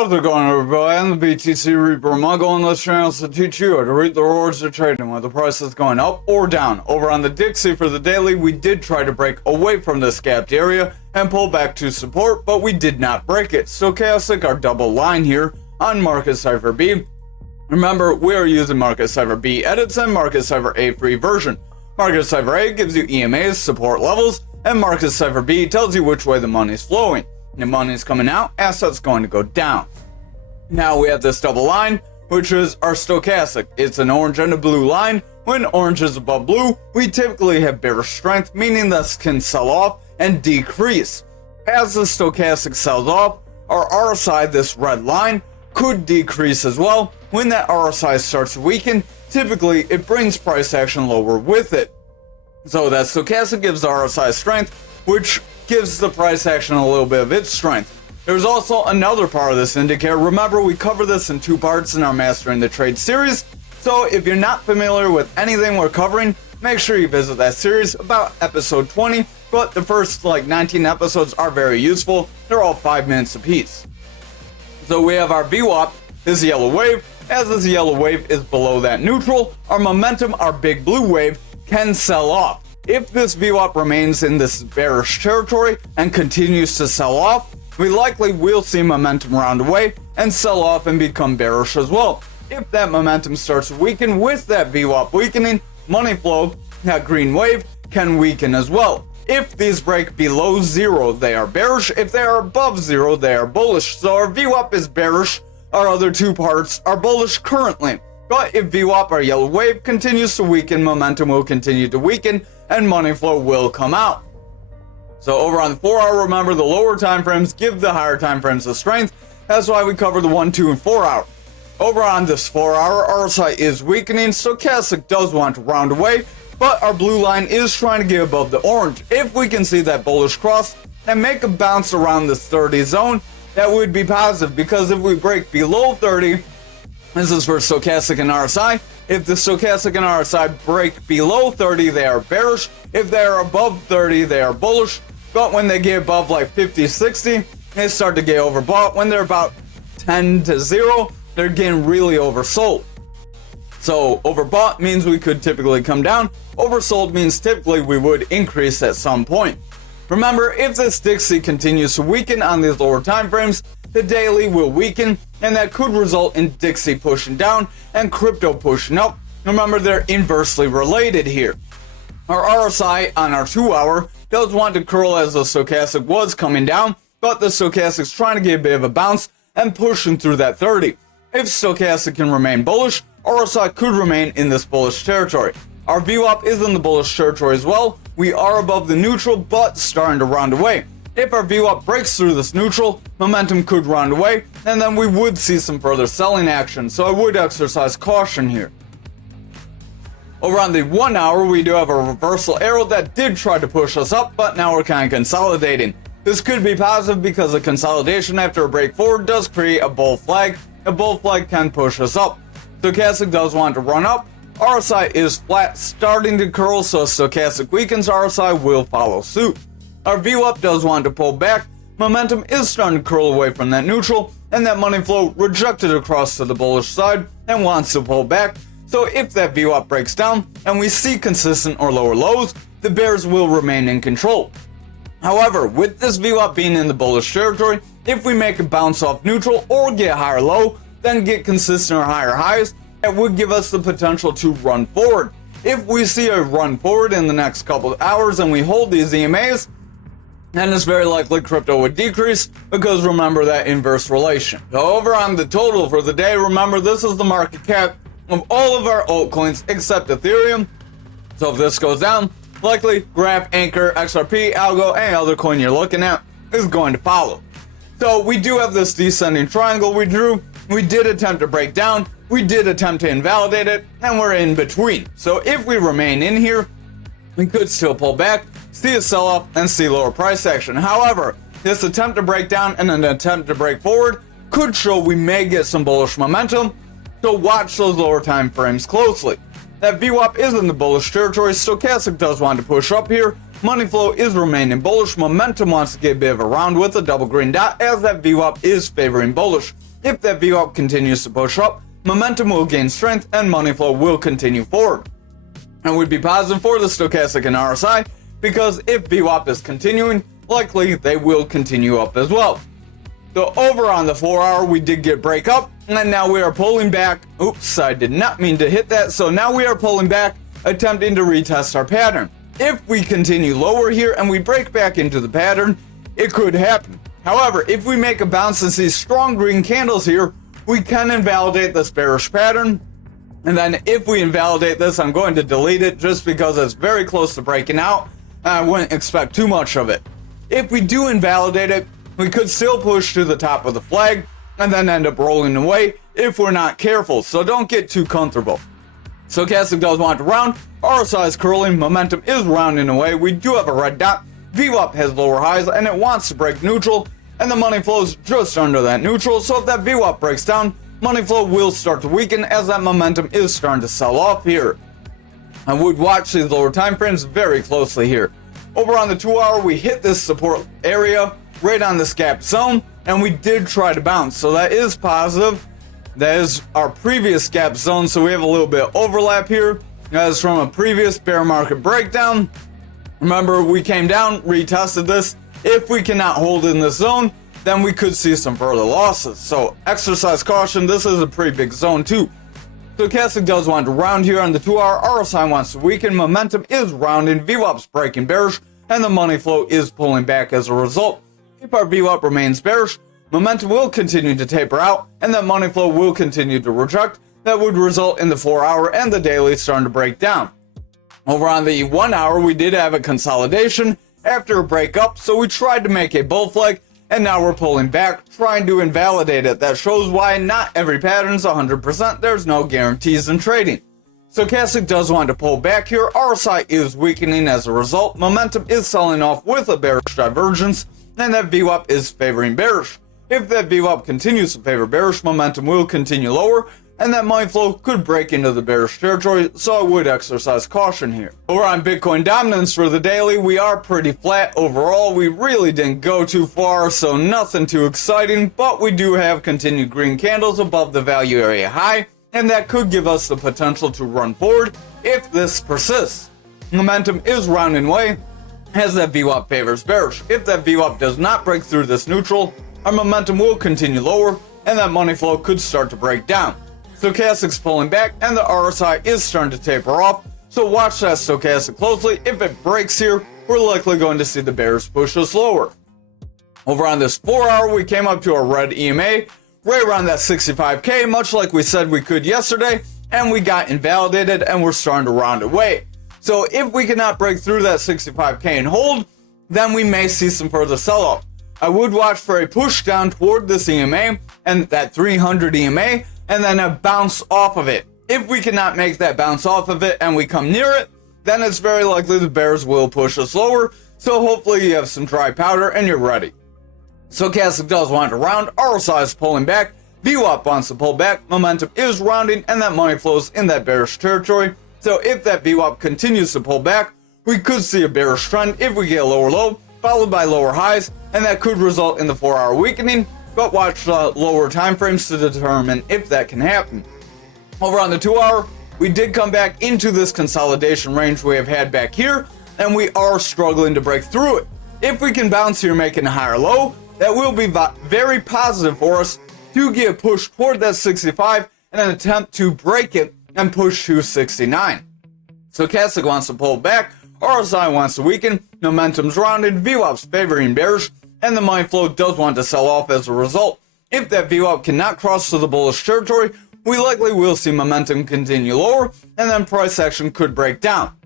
How's it going, everybody? I'm the BTC Reaper. My goal on this channel is to teach you how to reap the rewards of trading, whether the price is going up or down. Over on the Dixie for the daily, we did try to break away from this gapped area and pull back to support, but we did not break it. Stochastic, our double line here on Market Cipher B. Remember, we are using Market Cipher B edits and Market Cipher A free version. Market Cipher A gives you EMAs, support levels, and Market Cipher B tells you which way the money's flowing. The money's coming out, assets going to go down. Now we have this double line, which is our stochastic. It's an orange and a blue line. When orange is above blue, we typically have bearish strength, meaning this can sell off and decrease. As the stochastic sells off, our RSI, this red line, could decrease as well. When that RSI starts to weaken, typically it brings price action lower with it. So that stochastic gives the RSI strength, which gives the price action a little bit of its strength. There's also another part of this indicator. Remember, we cover this in two parts in our Mastering the Trade series. So if you're not familiar with anything we're covering, make sure you visit that series about episode 20. But the first 19 episodes are very useful. They're all 5 minutes apiece. So we have our VWAP, this yellow wave. As this yellow wave is below that neutral, our momentum, our big blue wave, can sell off. If this VWAP remains in this bearish territory and continues to sell off, we likely will see momentum round away and sell off and become bearish as well. If that momentum starts to weaken with that VWAP weakening, money flow, that green wave, can weaken as well. If these break below zero, they are bearish. If they are above zero, they are bullish. So our VWAP is bearish. Our other two parts are bullish currently. But if VWAP, our yellow wave, continues to weaken, momentum will continue to weaken and money flow will come out. So over on the 4 hour, remember the lower time frames give the higher time frames the strength. That's why we cover the 1, 2, and 4 hour. Over on this 4 hour, RSI is weakening. Stochastic does want to round away, but our blue line is trying to get above the orange. If we can see that bullish cross and make a bounce around this 30 zone, that would be positive, because if we break below 30, this is for stochastic and RSI. If the stochastic and RSI break below 30, they are bearish. If they are above 30, they are bullish. But when they get above 50, 60, they start to get overbought. When they're about 10 to 0, they're getting really oversold. So overbought means we could typically come down. Oversold means typically we would increase at some point. Remember, if this Dixie continues to weaken on these lower time frames, the daily will weaken, and that could result in Dixie pushing down and crypto pushing up. Remember, they're inversely related here. Our RSI on our 2 hour does want to curl as the stochastic was coming down, but the stochastic's trying to get a bit of a bounce and pushing through that 30. If stochastic can remain bullish, RSI could remain in this bullish territory. Our VWAP is in the bullish territory as well. We are above the neutral, but starting to round away. If our VWAP breaks through this neutral, momentum could round away, and then we would see some further selling action, so I would exercise caution here. Over on the 1 hour, we do have a reversal arrow that did try to push us up, but now we're kind of consolidating. This could be positive because the consolidation after a break forward does create a bull flag. A bull flag can push us up. Stochastic does want to run up. RSI is flat, starting to curl, so stochastic weakens, RSI will follow suit. Our VWAP does want to pull back. Momentum is starting to curl away from that neutral, and that money flow rejected across to the bullish side and wants to pull back. So if that VWAP breaks down and we see consistent or lower lows, the bears will remain in control. However, with this VWAP being in the bullish territory, if we make a bounce off neutral or get higher low, then get consistent or higher highs, it would give us the potential to run forward. If we see a run forward in the next couple of hours and we hold these EMAs, then it's very likely crypto would decrease, because remember that inverse relation. So over on the total for the day, remember this is the market cap of all of our altcoins except Ethereum. So if this goes down, likely Graph, Ankr, XRP, Algo, any other coin you're looking at is going to follow. So we do have this descending triangle we drew. We did attempt to break down, we did attempt to invalidate it, and we're in between. So if we remain in here, we could still pull back, see a sell-off, and see lower price action. However, this attempt to break down and an attempt to break forward could show we may get some bullish momentum, so watch those lower time frames closely. That VWAP is in the bullish territory. Stochastic does want to push up here. Money flow is remaining bullish. Momentum wants to get a bit of a round with a double green dot, as that VWAP is favoring bullish. If that VWAP continues to push up, momentum will gain strength and money flow will continue forward. And would be positive for the stochastic and RSI, because if VWAP is continuing, likely they will continue up as well. So over on the 4 hour, we did get break up, and now we are pulling back. Oops, I did not mean to hit that. So now we are pulling back, attempting to retest our pattern. If we continue lower here and we break back into the pattern, it could happen. However, if we make a bounce and see strong green candles here, we can invalidate this bearish pattern. And then if we invalidate this, I'm going to delete it just because it's very close to breaking out. I wouldn't expect too much of it. If we do invalidate it, we could still push to the top of the flag and then end up rolling away if we're not careful. So don't get too comfortable. Stochastic does want to round. RSI is curling. Momentum is rounding away. We do have a red dot. VWAP has lower highs and it wants to break neutral. And the money flows just under that neutral. So if that VWAP breaks down, money flow will start to weaken as that momentum is starting to sell off here. I would watch these lower time frames very closely here. Over on the 2 hour, we hit this support area right on this gap zone, and we did try to bounce, so that is positive. That is our previous gap zone, so we have a little bit of overlap here. That is from a previous bear market breakdown. Remember, we came down, retested this. If we cannot hold in this zone, then we could see some further losses. So exercise caution, this is a pretty big zone too. Stochastic does want to round here on the 2 hour. RSI wants to weaken. Momentum is rounding. VWAP's breaking bearish, and the money flow is pulling back as a result. If our VWAP remains bearish, momentum will continue to taper out, and that money flow will continue to reject. That would result in the 4 hour and the daily starting to break down. Over on the 1 hour, we did have a consolidation after a breakup, so we tried to make a bull flag, and now we're pulling back, trying to invalidate it. That shows why not every pattern is 100%. There's no guarantees in trading. Stochastic does want to pull back here. RSI is weakening as a result. Momentum is selling off with a bearish divergence, and that VWAP is favoring bearish. If that VWAP continues to favor bearish, momentum will continue lower, and that money flow could break into the bearish territory, so I would exercise caution here. Over on Bitcoin dominance for the daily, we are pretty flat overall. We really didn't go too far, so nothing too exciting, but we do have continued green candles above the value area high, and that could give us the potential to run forward if this persists. Momentum is rounding away as that VWAP favors bearish. If that VWAP does not break through this neutral, our momentum will continue lower, and that money flow could start to break down. Stochastic's pulling back, and the RSI is starting to taper off, so watch that stochastic closely. If it breaks here, we're likely going to see the bears push us lower. Over on this 4 hour, we came up to a red EMA, right around that 65K, much like we said we could yesterday, and we got invalidated, and we're starting to round away. So if we cannot break through that 65K and hold, then we may see some further sell-off. I would watch for a push down toward this EMA and that 300 EMA, and then a bounce off of it. If we cannot make that bounce off of it and we come near it, then it's very likely the bears will push us lower, so hopefully you have some dry powder and you're ready. Stochastic does want to round, RSI is pulling back, VWAP wants to pull back, momentum is rounding, and that money flows in that bearish territory. So if that VWAP continues to pull back, we could see a bearish trend if we get a lower low, followed by lower highs, and that could result in the 4 hour weakening, but watch lower time frames to determine if that can happen. Over on the 2 hour, we did come back into this consolidation range we have had back here, and we are struggling to break through it. If we can bounce here making a higher low, that will be very positive for us to get pushed toward that 65 and an attempt to break it and push to 69. Stochastic wants to pull back, RSI wants to weaken, momentum's rounded, VWAP's favoring bearish, and the money flow does want to sell off as a result. If that VWAP cannot cross to the bullish territory, we likely will see momentum continue lower, and then price action could break down.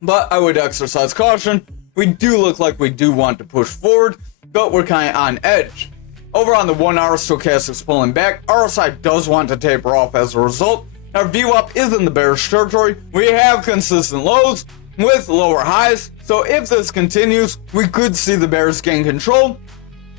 But I would exercise caution. We do look like we do want to push forward, but we're kind of on edge. Over on the 1 hour, Stochastic's pulling back. RSI does want to taper off as a result. Our VWAP is in the bearish territory. We have consistent lows with lower highs, so if this continues, we could see the bears gain control.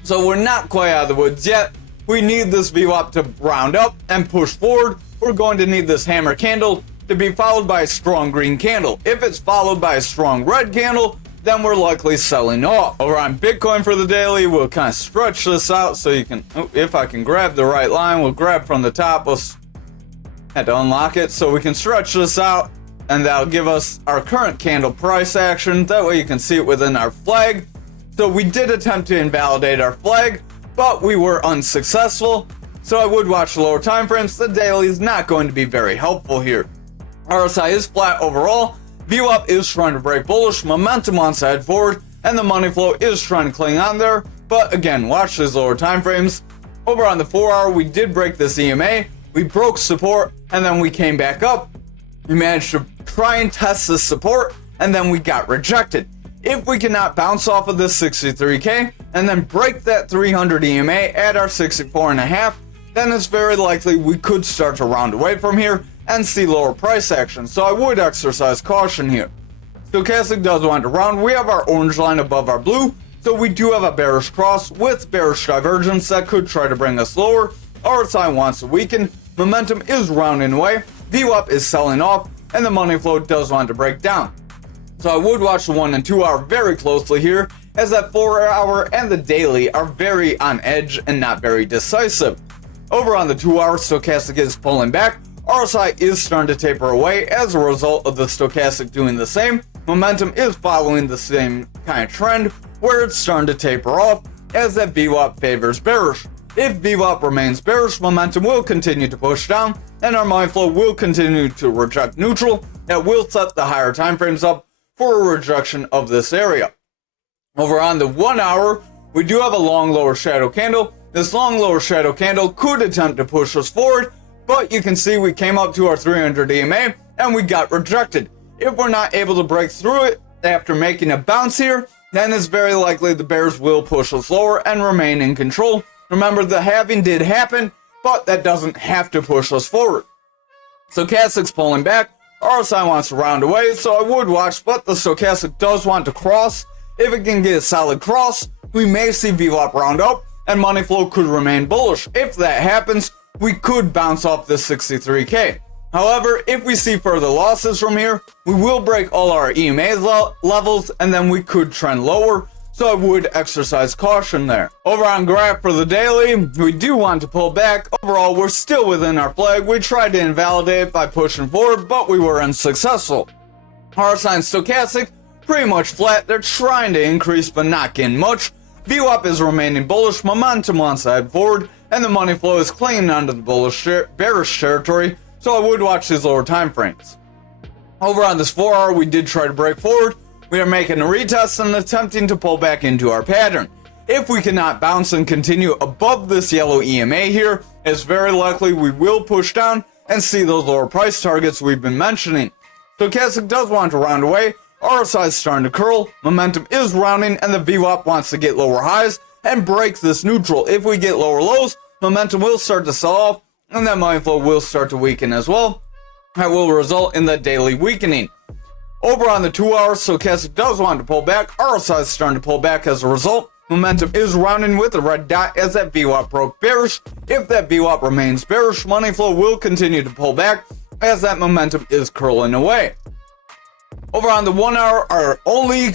So we're not quite out of the woods yet. We need this VWAP to round up and push forward. We're going to need this hammer candle to be followed by a strong green candle. If it's followed by a strong red candle, then we're likely selling off. Over on Bitcoin for the daily, we'll kind of stretch this out so you can, if I can grab the right line, we'll grab from the top. We'll had to unlock it so we can stretch this out, and that'll give us our current candle price action. That way you can see it within our flag. So we did attempt to invalidate our flag, but we were unsuccessful. So I would watch the lower time frames. The daily is not going to be very helpful here. RSI is flat overall. VWAP is trying to break bullish. Momentum wants to head forward, and the money flow is trying to cling on there. But again, watch these lower time frames. Over on the 4-hour, we did break this EMA. We broke support, and then we came back up. We managed to try and test this support, and then we got rejected. If we cannot bounce off of this 63K and then break that 300 EMA at our 64.5, then it's very likely we could start to round away from here and see lower price action. So I would exercise caution here. Stochastic does want to round. We have our orange line above our blue, so we do have a bearish cross with bearish divergence that could try to bring us lower. RSI wants to weaken. Momentum is rounding away. VWAP is selling off, and the money flow does want to break down. So I would watch the 1 and 2 hour very closely here, as that 4 hour and the daily are very on edge and not very decisive. Over on the 2 hour, stochastic is pulling back. RSI is starting to taper away as a result of the stochastic doing the same. Momentum is following the same kind of trend where it's starting to taper off as that VWAP favors bearish. If VWAP remains bearish, momentum will continue to push down, and our money flow will continue to reject neutral. That will set the higher time frames up for a rejection of this area. Over on the 1 hour, we do have a long lower shadow candle. This long lower shadow candle could attempt to push us forward, but you can see we came up to our 300 EMA and we got rejected. If we're not able to break through it after making a bounce here, then it's very likely the bears will push us lower and remain in control. Remember, the halving did happen, but that doesn't have to push us forward. Stochastic's pulling back. RSI wants to round away, so I would watch, but the stochastic does want to cross. If it can get a solid cross, we may see VWAP round up, and money flow could remain bullish. If that happens, we could bounce off this 63K. However, if we see further losses from here, we will break all our EMA levels, and then we could trend lower. So I would exercise caution there. Over on graph for the daily, we do want to pull back. Overall, we're still within our flag. We tried to invalidate it by pushing forward, but we were unsuccessful. RSI and stochastic, pretty much flat. They're trying to increase, but not getting much. VWAP is remaining bullish. Momentum wants to head forward, and the money flow is clinging onto the bearish territory. So I would watch these lower time frames. Over on this 4 hour, we did try to break forward. We are making a retest and attempting to pull back into our pattern. If we cannot bounce and continue above this yellow EMA here, it's very likely we will push down and see those lower price targets we've been mentioning. Stochastic does want to round away. RSI is starting to curl. Momentum is rounding, and the VWAP wants to get lower highs and break this neutral. If we get lower lows, momentum will start to sell off, and that money flow will start to weaken as well. That will result in the daily weakening. Over on the 2 hour, stochastic does want to pull back. RSI is starting to pull back as a result. Momentum is rounding with a red dot as that VWAP broke bearish. If that VWAP remains bearish, money flow will continue to pull back as that momentum is curling away. Over on the 1 hour, our only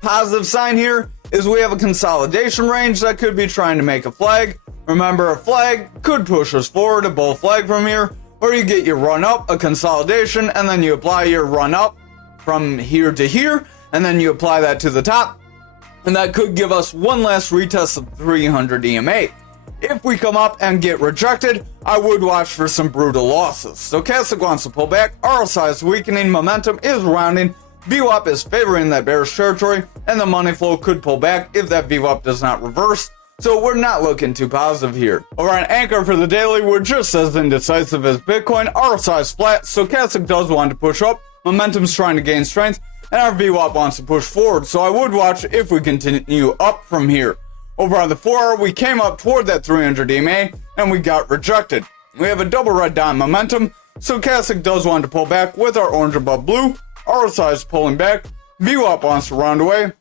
positive sign here is we have a consolidation range that could be trying to make a flag. Remember, a flag could push us forward, a bull flag from here, or you get your run up, a consolidation, and then you apply your run up from here to here, and then you apply that to the top, and that could give us one last retest of 300 EMA. If we come up and get rejected, I would watch for some brutal losses. Stochastic wants to pull back, RSI is weakening, momentum is rounding, VWAP is favoring that bearish territory, and the money flow could pull back if that VWAP does not reverse. So we're not looking too positive here. Over on ankr for the daily, we're just as indecisive as Bitcoin. RSI is flat, stochastic does want to push up, momentum's trying to gain strength, and our VWAP wants to push forward, so I would watch if we continue up from here. Over on the 4 hour, we came up toward that 300 EMA, and we got rejected. We have a double red dot momentum. Stochastic does want to pull back with our orange above blue. RSI is pulling back. VWAP wants to round away,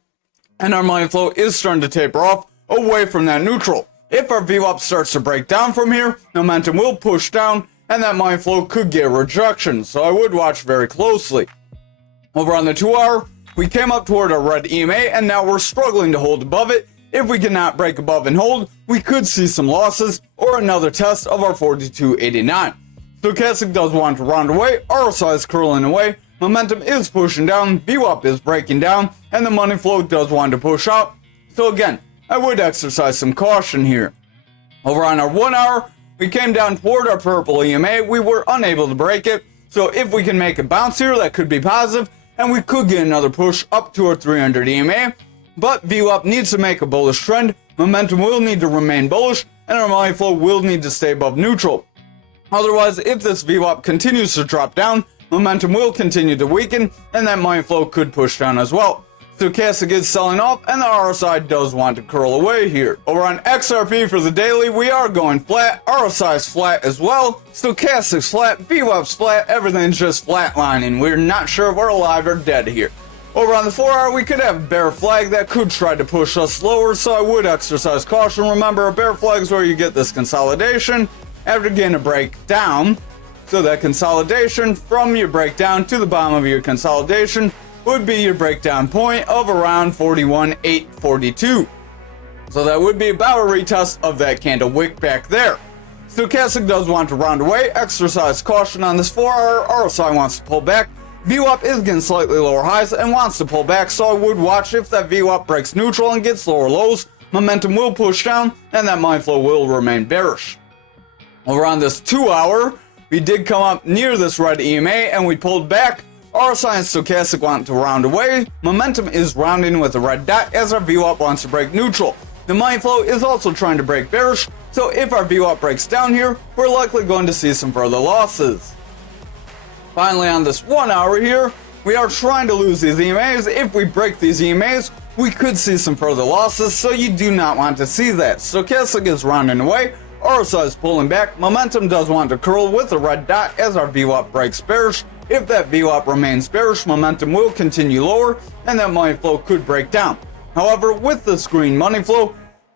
and our money flow is starting to taper off away from that neutral. If our VWAP starts to break down from here, momentum will push down, and that money flow could get a rejection, so I would watch very closely. Over on the 2 hour, We came up toward our red EMA and now we're struggling to hold above it. If we cannot break above and hold, we could see some losses or another test of our 42.89. Stochastic does want to round away, RSI is curling away, momentum is pushing down, VWAP is breaking down, and the money flow does want to push up. So again, I would exercise some caution here. Over on our 1 hour, we came down toward our purple EMA, we were unable to break it, so if we can make a bounce here, that could be positive, and we could get another push up to our 300 EMA, but VWAP needs to make a bullish trend, momentum will need to remain bullish, and our money flow will need to stay above neutral. Otherwise, if this VWAP continues to drop down, momentum will continue to weaken, and that money flow could push down as well. Stochastic is selling off, and the RSI does want to curl away here. Over on XRP for the daily, we are going flat, RSI is flat as well, Stochastic's flat, VWAP's flat, everything's just flatlining. We're not sure if we're alive or dead here. Over on the 4 hour, we could have a bear flag that could try to push us lower, so I would exercise caution. Remember, a bear flag is where you get this consolidation after getting a breakdown. So that consolidation from your breakdown to the bottom of your consolidation would be your breakdown point of around 41,842. So that would be about a retest of that candle wick back there. Stochastic does want to round away, exercise caution on this 4 hour, RSI wants to pull back, VWAP is getting slightly lower highs and wants to pull back, so I would watch if that VWAP breaks neutral and gets lower lows, momentum will push down and that money flow will remain bearish. Over on this 2 hour, we did come up near this red EMA and we pulled back. RSI and Stochastic want to round away. Momentum is rounding with a red dot as our VWAP wants to break neutral. The money flow is also trying to break bearish, so if our VWAP breaks down here, we're likely going to see some further losses. Finally, on this 1 hour here, we are trying to lose these EMAs. If we break these EMAs, we could see some further losses, so you do not want to see that. Stochastic is rounding away. RSI is pulling back, momentum does want to curl with a red dot as our VWAP breaks bearish. If that VWAP remains bearish, momentum will continue lower and that money flow could break down. However, with this green money flow,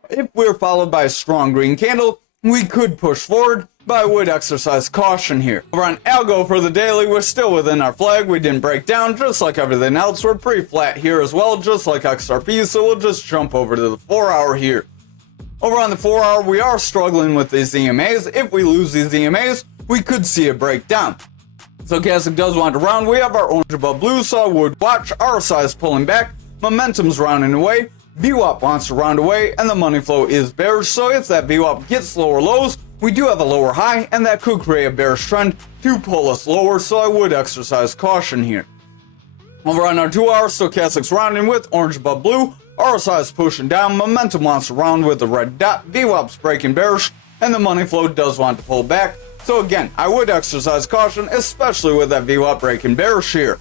if we're followed by a strong green candle, we could push forward, but I would exercise caution here. Over on algo for the daily, we're still within our flag, we didn't break down, just like everything else, we're pretty flat here as well, just like XRP, so we'll just jump over to the 4 hour here. Over on the 4 hour, we are struggling with these EMAs. If we lose these EMAs, we could see a breakdown. Stochastic does want to round. We have our orange above blue, so I would watch. RSI is pulling back. Momentum's rounding away. VWAP wants to round away, and the money flow is bearish. So if that VWAP gets lower lows, we do have a lower high, and that could create a bearish trend to pull us lower, so I would exercise caution here. Over on our 2 hour, Stochastic's rounding with orange above blue. RSI is pushing down, momentum wants to round with the red dot, VWAP's breaking bearish, and the money flow does want to pull back. So again, I would exercise caution, especially with that VWAP breaking bearish here.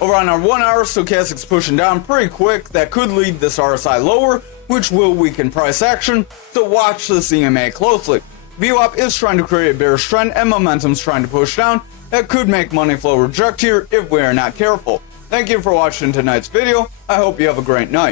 Over on our 1 hour, Stochastic's pushing down pretty quick, that could lead this RSI lower, which will weaken price action, so watch this EMA closely. VWAP is trying to create a bearish trend and momentum's trying to push down, that could make money flow reject here if we are not careful. Thank you for watching tonight's video, I hope you have a great night.